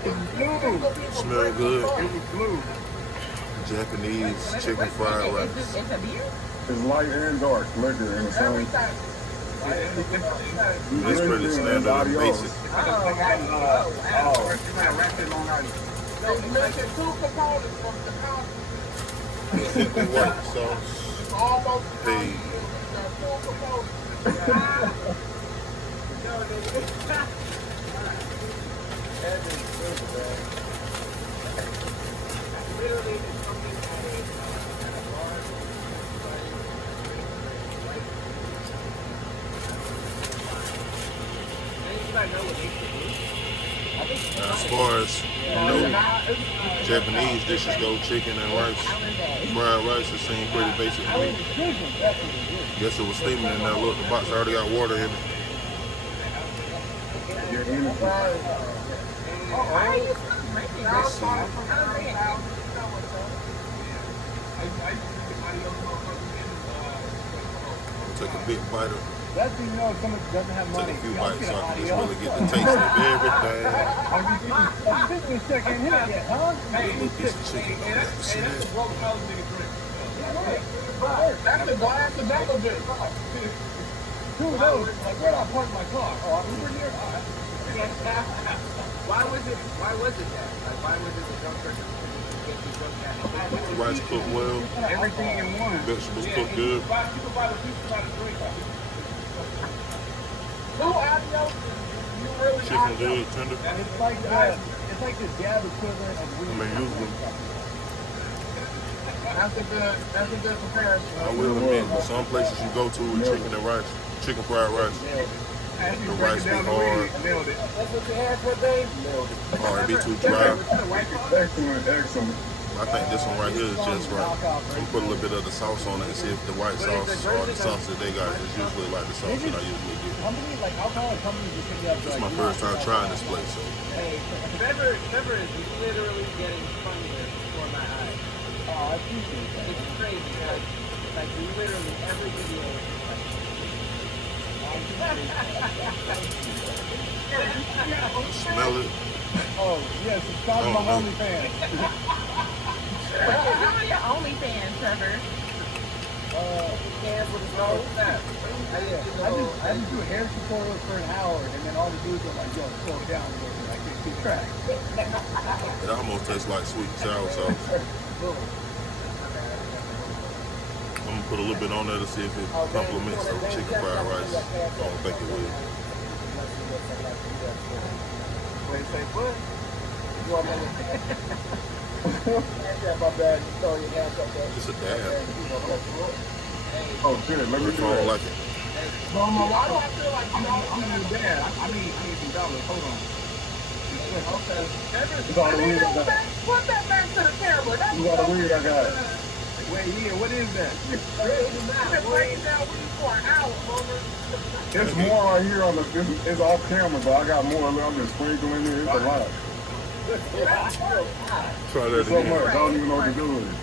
Smell good. It was blue. Japanese chicken fried rice. It's a beer? It's light and dark liquor in the same. It's pretty standard and basic. Simply white sauce. Hey. Now, as far as Japanese dishes go, chicken and rice, fried rice, it seemed pretty basic to me. Guess it was steaming in there. Look, the box already got water in it. Let's see. Take a big bite of. That's when you know someone doesn't have money. Take a few bites so I can just really get the taste of everything. I'm thinking a second hit yet, huh? Get a little piece of chicken on that. See that? That's a glass of double dip. Two of those. Like, where did I park my car? Oh, I'm over here. Why was it that? Like, why was it the jump turkey? Rice cooked well. Everything in one. Vegetables cooked good. Chicken good, tender. It's like the jab equivalent of I mean, usually, That's a good comparison. I will admit, some places you go to with chicken and rice, chicken fried rice, the rice be hard, Nailed it. That's what you had for a day? or it be too dry. Excellent, excellent. I think this one right here is just right. I'm gonna put a little bit of the sauce on it and see if the white sauce or the sauce that they got is usually like the sauce that I usually get. companies, like alcoholic companies, you pick it up. This is my first time trying this place, so. Hey, Trevor is literally getting funnier before my eyes. Oh, I appreciate that. It's crazy. Like literally every video is like. Smell it. Oh, yes, subscribe to my OnlyFans. How are your OnlyFans, Trevor? I just do a hair tutorial for an hour, and then all the dudes are like, yo, slow down a little bit. I can't keep track. It almost tastes like sweet and sour sauce. I'm gonna put a little bit on there to see if it complements the chicken fried rice. I don't think it will. Wait, say what? You want me My bad, you throw your hands up there. Just a dab. Oh shit, let me If do I don't that. like it. Mama, why do I feel like I'm in the bad. I need some dollars. Hold on. okay? It's all the weed I got. Put that back to the camera. That's It's all the weed I got. Wait, yeah, what is that? I've been breaking down weed for an hour, Mama. It's more right here on the. It's off camera, but I got more. I'm just sprinkling it. It's a lot. Try that It's so again. much. I don't even know what to do with it.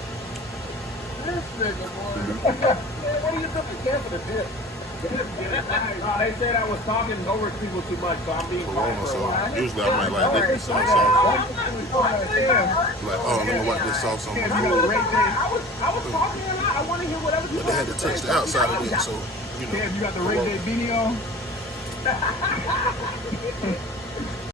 This nigga, boy. Man, what are you doing? Careful to dip. They said I was talking over people too much, so I'm being Corona sauce. Usually I might like dipping some sauce. Like, oh, let me wipe this sauce on my food. I was talking a lot. I want to hear whatever you But they had to touch the outside of it, so, you know. you got the Ray J beanie on?